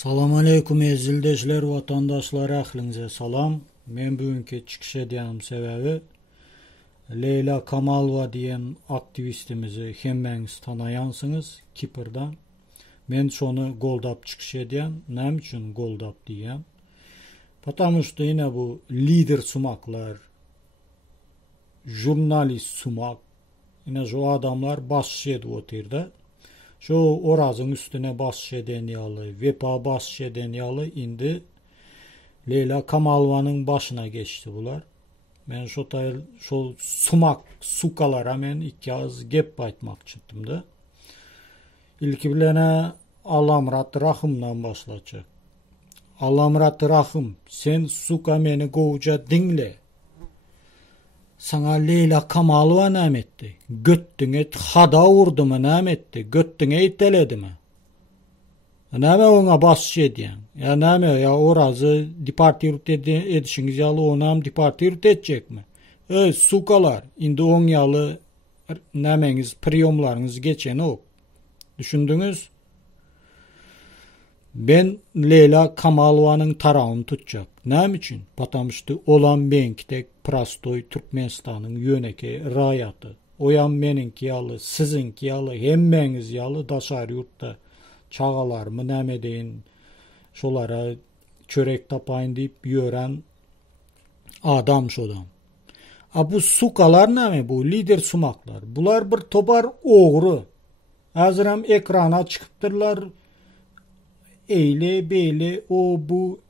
Salam aleykum ezildeşler, vatandaşlar, ahlinize salam. Men bugünkü çıkış edýänim sebebi Leyla Kamalova diyen aktivistimizi hemmeňiz tanayansınız Kipr'dan. Men şonu goldap çıkış edýän. Näme üçin goldap diýen? Потому что yine bu lider sumaklar, jurnalist sumak, yine şu adamlar baş edip otirdi. Şu orazın üstüne baş eden yalı, vepa baş eden yalı indi Leyla Kamalova'nın başına geçti bular. Ben şu sumak, sukalara men iki az gep aytmak çıktım da. İlki bilene Alamrat Rahım'dan başlayacak. Alamrat Rahım, sen suka meni govuca dinle. Sana Leyla Kamalova näme etdi? Göttüňe hada urdumy näme etdi? Göttüňe iteledimi? Näme oňa baş edýän? Ya näme ya orazı departirt edişiňiz ýaly onam departirt etjekmi? Sukalar, indi oň ýaly nämeňiz, priyomlaryňyz geçen ok. Düşündüňiz? Ben Leyla Kamalova'nın tarawyny tutjak. Näme üçin? Потому что olan benki Prastoy Türkmenistan'ın yöneki rayatı. Oyan meninki ýaly, sizinki ýaly, hemmeňiz ýaly daşar ýurtda çagalarmy näme deyin, şolara çörek tapaýyn diýip ýören adam şodam. Bu sukalar näme? Bu lider sumaklar. Bular bir topar ogry. Hazyram ekrana çykypdyrlar. Eyle beyle o bu.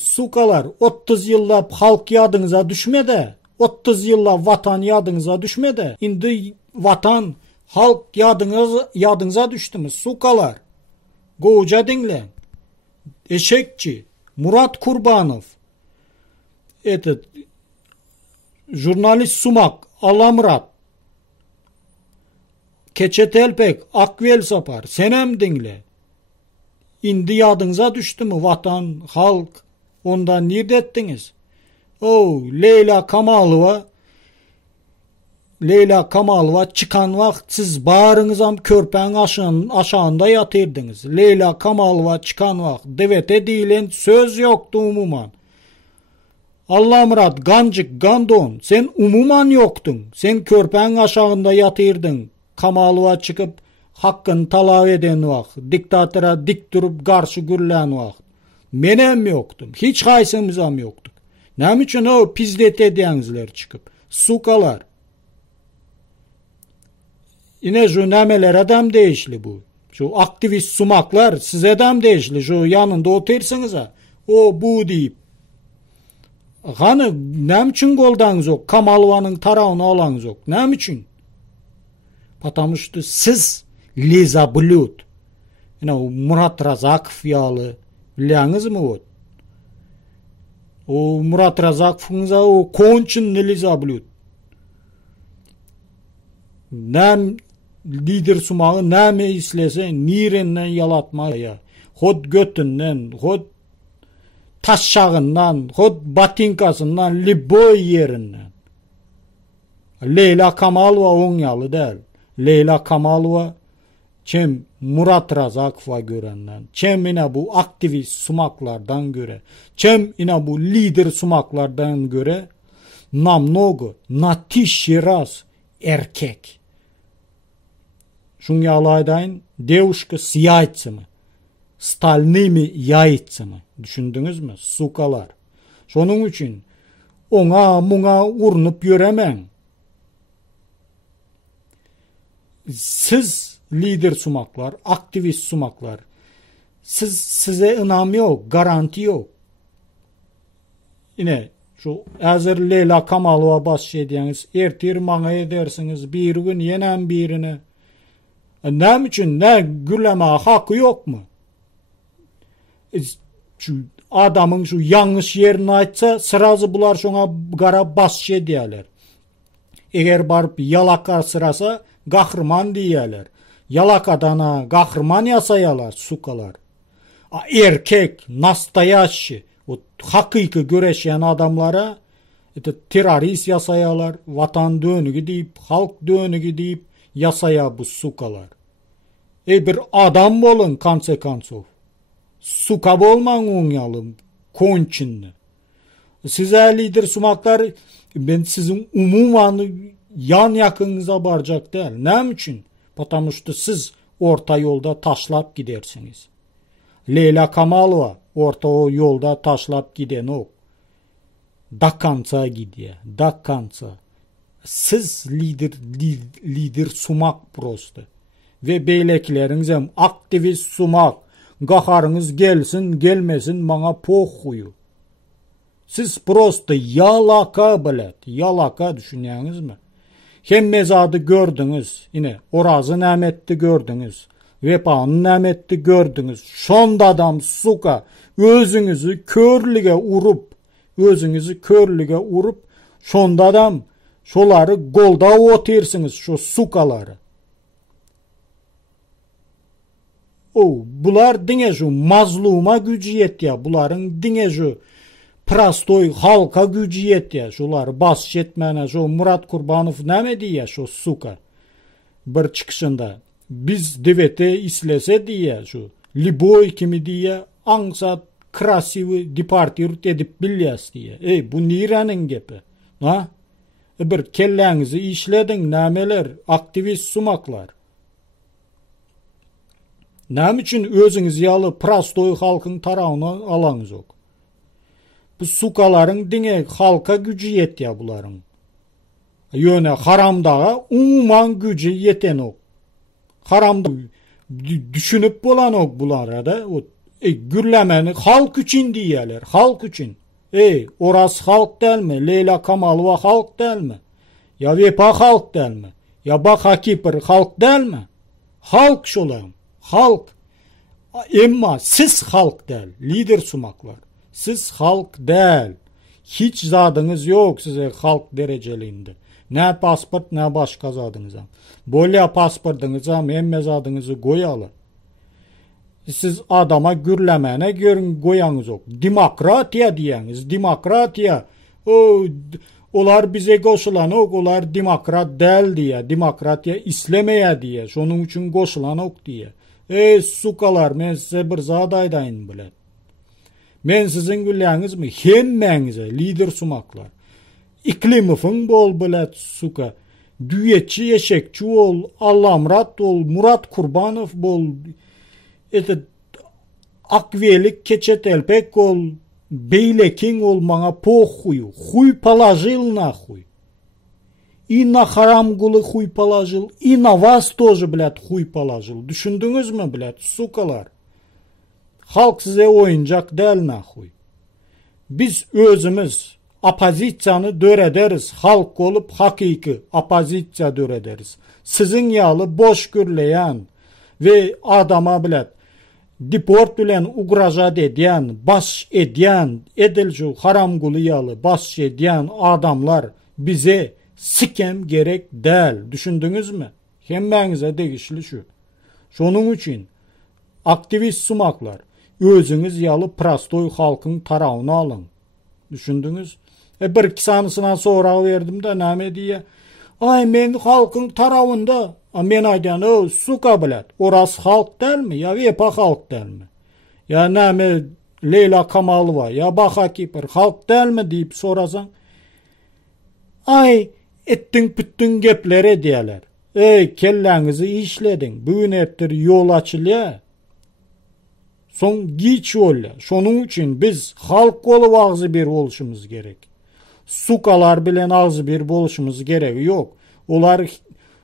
Sukalar, 30 yıllap halk yadyňyza düşmede, 30 yıllap vatan yadyňyza düşmede, indi vatan, halk yadyňyza düşdümi? Sukalar, govuca diňle, eşekçi, Murat Kurbanov, jurnalist sumak, Alamrat, Keçet Elpek, Akvel Sapar, senem diňle. İndi yadyňyza düşdümi vatan, halk, ondan nirde etdiňiz? Leyla Kamalova çıkan wagt siz baryňyzam körpäň aşağında ýatyrdyňyz. Leyla Kamalova çıkan wagt devete diýilen söz ýokdy umuman. Allamrat, Gancık, Gandon, sen umuman ýokdyň. Sen körpäň aşağında ýatyrdyň. Kamalova çıkıp hakkını talap eden wagt, diktatora dik durup garşy gürlän wagt. Menem ýokdum, hiç haýsymyzam ýokdyk. Näme üçin o pizdet edýäňizler çıkıp? Sukalar. Ine şu nämeler adam değişli bu. Şu aktivist sumaklar siz adam değişli. Şu yanında otursanız o bu diýip. Gany näme üçin goldaňyz ok? Kamalova'nın tarawyny alaňyz ok. Näme üçin? Потому что siz Lizablut. Murat Razakov ýaly bilýäňizmi o? O Murat Razakov'un o konçun Lizablut. Näme lider sumagy näme islese nirenden yalatmaýa. Hod götünden, hod taşşagyndan, hod batinkasyndan, liboy ýerinden. Leyla Kamalova oň ýaly däl. Leyla Kamalova çem Murat Razakova görenden, çem ina bu aktivist sumaklardan göre, çem ina bu lider sumaklardan göre namnogo, natişi raz erkek. Şun ýalydaýyn devuşka siýaýtsymy, stalnymi ýaýtsymy, düşündüňizmi? Sukalar. Şonuň üçin oňa muňa urnup ýöremeň. Siz lider sumaklar, aktivist sumaklar, size inam yok, garanti yok. Yine şu hazır Leyla Kamalova baş edýäňiz, ertir maňa edersiniz, bir gün yenem birini. Näme üçin gürleme hakkı yok mu? Şu adamın şu yanlış yerini aýtsa, sırazı bular şoňa gara baş edýärler. Eger barıp yalaka sırasa, gahrman diýerler. Yalakadana gahrman yasayalar, sukalar. Erkek, nastayaşy, o hakyky göreşýän adamlara terörist yasayalar, vatan dönügi diýip, halk dönügi diýip yasaya bu sukalar. Bir adam bolun konsekonsov. Suka bolman oňalym, konçinni. Size lider sumaklar, ben sizin umuman yan yakınıza baracak değil. Ne için? Потому что siz orta yolda taşlap gidersiniz. Leyla Kamalova orta o yolda taşlap giden o. Dakkança gidiyor. Dakkança. Siz lider sumak prosto. Ve beylekleriniz hem aktivist sumak. Gaharınız gelsin gelmesin bana pohuyu. Siz prosto yalaka bilet. Yalaka düşünüyorsunuz mu? Hem mezadı gördünüz. Yine orazı nämetdi gördünüz. Vepanın nämetdi gördünüz. Şonda adam suka özünüzü körlüge urup şonda adam şoları golda otirsiniz şu sukaları. Bular dine şu mazluma gücü yetiyor. Buların dine şu prastoy halka gücü yetiyor. Şoları bas yetmene şu Murat Kurbanov näme diye şu suka. Bir çıkışında biz devete islese diye şu Liboy kimi diye ansat krasivi departirt edip bilyas diye. Bu nirenin gepi. Ha? Bir kelläňizi işledin nämeler, aktivist sumaklar. Näme için özüňiz ýaly prastoy halkyň tarawyna alaňyz ok? Bu sukaların dine halka gücü yetiyor buların. Yöne haramdağa umuman gücü yeten ok. Haramda düşünüp bolan ok bulara da. Gürlemeni halk için diyeler. Halk için. Oras halk değil mi? Leyla Kamalova halk değil mi? Ya Vepa halk değil mi? Ya Baka Kipr halk değil mi? Halk şolayım. Halk. Emma siz halk değil. Lider sumaklar. Siz halk değil. Hiç zadınız yok size halk dereceliğinde. Ne pasport ne başka zadınız. Bolya pasportunuz emme zadınızı koyalı. Siz adama gürlemene görün koyanız yok. Demokratiya diyeniz. Demokratiya. Olar bize koşulan ok. Olar demokrat değil diye. Demokratiya islemeye diye. Şonun için koşulan ok diye. Sukalar men size bir zat aydayın bilet. Men sizin gülləňiz mi? Hemmeňize lider sumaklar. İklimifin bol bilet suka. Düyetçi eşekçi ol. Allamrat ol. Murat Kurbanov bol. Akvelik keçet elpek ol. Beylekin ol mana pohuyu. Huy palajil nahuy. И на харамгулы хуй положил, и на вас тоже, блядь, хуй положил. Düşündünüz mü, блядь, sukalar? Halk size oyuncak değil nahuy. Biz özümüz apozisiyanı dörederiz. Halk olup hakiki apozisiya dörederiz. Sizin yalı boş gürleyen ve adama bilet deport bilen ugrajat ediyen, baş ediyen, edilcu haramgulu yalı baş ediyen adamlar bize sikem gerek değil. Düşündünüz mü? Hemmeňize degişli şu. Şonun için aktivist sumaklar özünüz yalı prastoy halkın tarawyna alın. Düşündünüz? Bir iki sanısına sonra verdim de näme diye. Men halkın tarawynda. Men aýdan suka bilet. Oras halk değil mi? Ya Vepa halk değil mi? Ya näme Leyla Kamalova ya Baka Kipr halk değil mi deyip sorasan. Ettin püttün geplere diyeler. Kelläňizi işledin. Bugün ettir yol açılya. Son giç olya. Şonun için biz halk olup ağzı bir oluşumuz gerek. Sukalar bilen ağzı bir boluşumuz gerek yok. Olar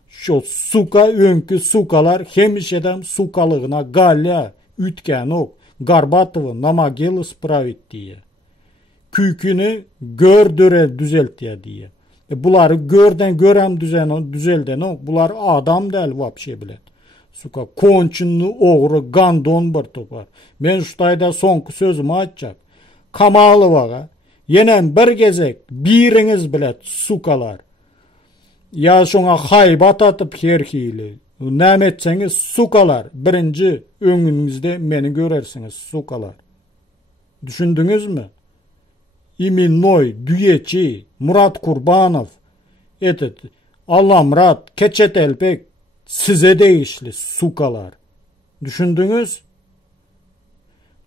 şu suka önkü sukalar hemişeden sukalığına galya ütken ok. Garbatov'u namagel ispravit diye. Küykünü gördüre düzeltiye diye. Buları görem düzelden ok. Bular adam değil vapşe bilet. Suka konçunlu oğru gandon bir topar. Ben şutayda sonku sözümü açacak. Kamalıvaga yenen bir gezek biriniz bilet sukalar. Ya şoňa haybat atıp herhili. Nämetseňiz sukalar. Birinci öňüňizde meni görersiniz sukalar. Düşündünüz mü? İminnoy, Düyeçi, Murat Kurbanov, Allamrat, Keçet Elpek size değişli sukalar. Düşündünüz?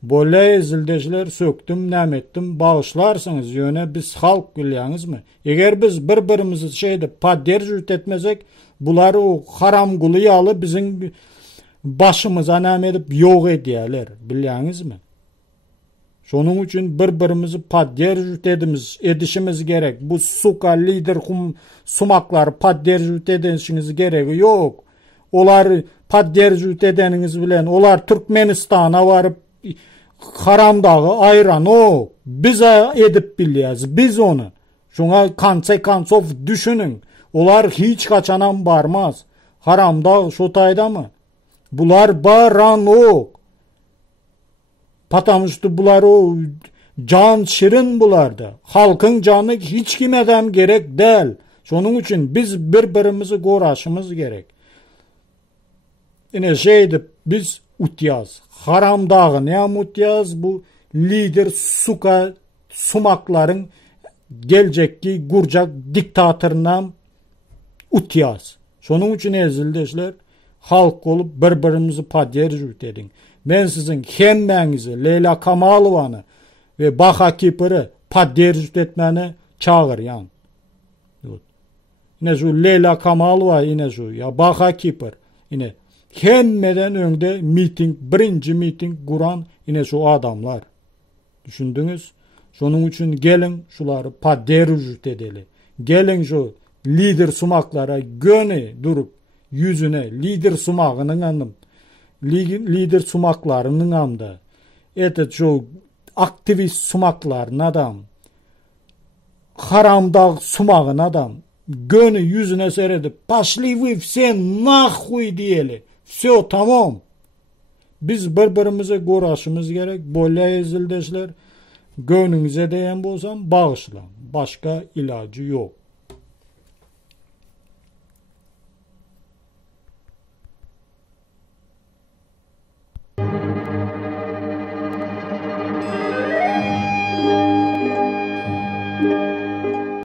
Böyle ezildeşler söktüm, nämetdim, bağışlarsınız yöne biz halk bilýäňiz mi? Eger biz bir-birimizi şeyde padderjüt etmesek, bular o haram gulyýaly bizim başımıza näme edip ýok edýärler, bilýäňiz mi? Şonun üçin bir-birimizi padderjüt edişimiz gerek. Bu suka lider sumaklar padderjüt edişiniz geregi yok. Olar padderjüt edeniniz bilen, olar Türkmenistan'a varıp haramdağı ayran o. Biz edip bilýäs, biz onu. Şoňa konsekans düşünün. Olar hiç kaçanan barmaz. Haramdağ şotayda mı? Bular baran o. Patamıştı bular o can şirin bularda. Halkın canı hiç kimeden gerek değil. Şonun için biz birbirimizi goraşımız gerek. Yine şeydi biz utyaz. Haramdağı ne utyaz bu lider sumakların gelecekki gurcak diktatöründen utyaz. Şonun için ezildeşler halk olup birbirimizi padderjüt edin. Ben sizin hemmenizi Leyla Kamalovanı ve Baha Kipir'i padderjüt etmeni çağıryan. Yine şu Leyla Kamalova yine şu ya Baha Kipir yine hemmeden önde birinci miting kuran yine şu adamlar. Düşündünüz? Şonun için gelin şuları padderjüt edeli. Gelin şu lider sumaklara göne durup yüzüne lider sumağının anım. Lider sumaklarının amda. Evet şu aktivist sumakların adam. Haramdağ sumağın adam. Gönü yüzüne seyredip пошли вы все нахуй diyeli. Все tamam. Biz birbirimize goraşımız gerek. Böyle ezildeşler. Gönlünüze değen bolsam bağışlan. Başka ilacı yok.